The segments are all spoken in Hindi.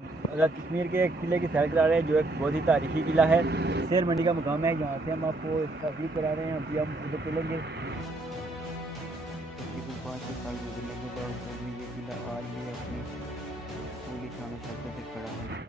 आज़ाद कश्मीर के एक किले की सैर करा रहे हैं जो एक बहुत ही तारीखी किला है। शेर मंडी का मुकाम है, यहाँ से हम आपको इसका व्यू करा रहे हैं। अभी हम उधर चलेंगे। तकरीबन 5 साल गुजरने के बावजूद भी ये किला आज भी अपनी पूरी शान शौकत से खड़ा है।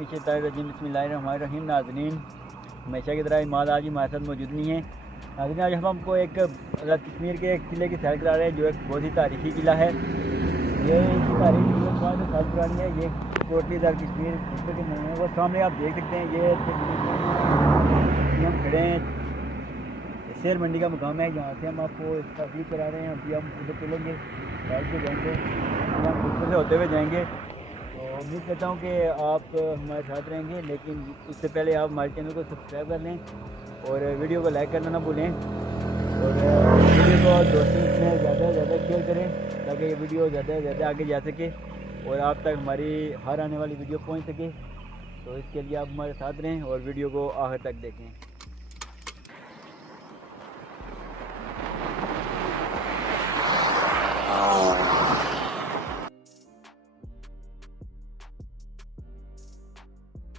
बिस्मिल्लाहिर्रहमानिर्रहीम। नाज़रीन, हमेशा की तरह इमाद आज हमारे साथ मौजूद नहीं है। नाज़रीन, आज हम आपको एक आज़ाद कश्मीर के एक किले की सैर करा रहे हैं जो एक बहुत ही तारीखी किला है। ये इसकी तारीख 500 साल पुरानी है। ये कोटली आज़ाद कश्मीर के नाम है। वो सामने आप देख सकते हैं, ये हम खड़े हैं। शेर मंडी का मुकाम है, यहाँ से हम आपको इसका व्यू करा रहे हैं। अभी हम उधर चलेंगे, साइड पे जाएंगे, हम ऊपर से होते हुए जाएंगे। तो उम्मीद करता हूँ कि आप हमारे साथ रहेंगे, लेकिन उससे पहले आप हमारे चैनल को सब्सक्राइब कर लें और वीडियो को लाइक करना ना भूलें। और वीडियो को दोस्तों में ज़्यादा से ज़्यादा शेयर करें ताकि ये वीडियो ज़्यादा से ज़्यादा आगे जा सके और आप तक हमारी हर आने वाली वीडियो पहुँच सके। तो इसके लिए आप हमारे साथ रहें और वीडियो को आखिर तक देखें।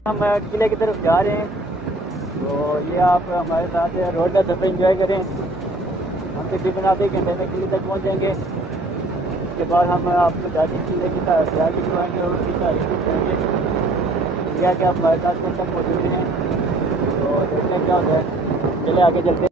हम किले की तरफ जा रहे हैं, तो ये आप हमारे साथ रोड का सफ़र एंजॉय करें। हम तकरीबन आधे घंटे में किले तक पहुंच जाएंगे। उसके बाद हम आपको दादी किले की तैयारी करवाएंगे और उसकी तारीफ करेंगे। क्या क्या आप हमारे साथ तक मौजूद हैं, तो देखते हैं क्या होता है। चले आगे चलते हैं।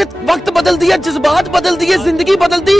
ने वक्त बदल दिया, जज्बात बदल दिए, जिंदगी बदल दी।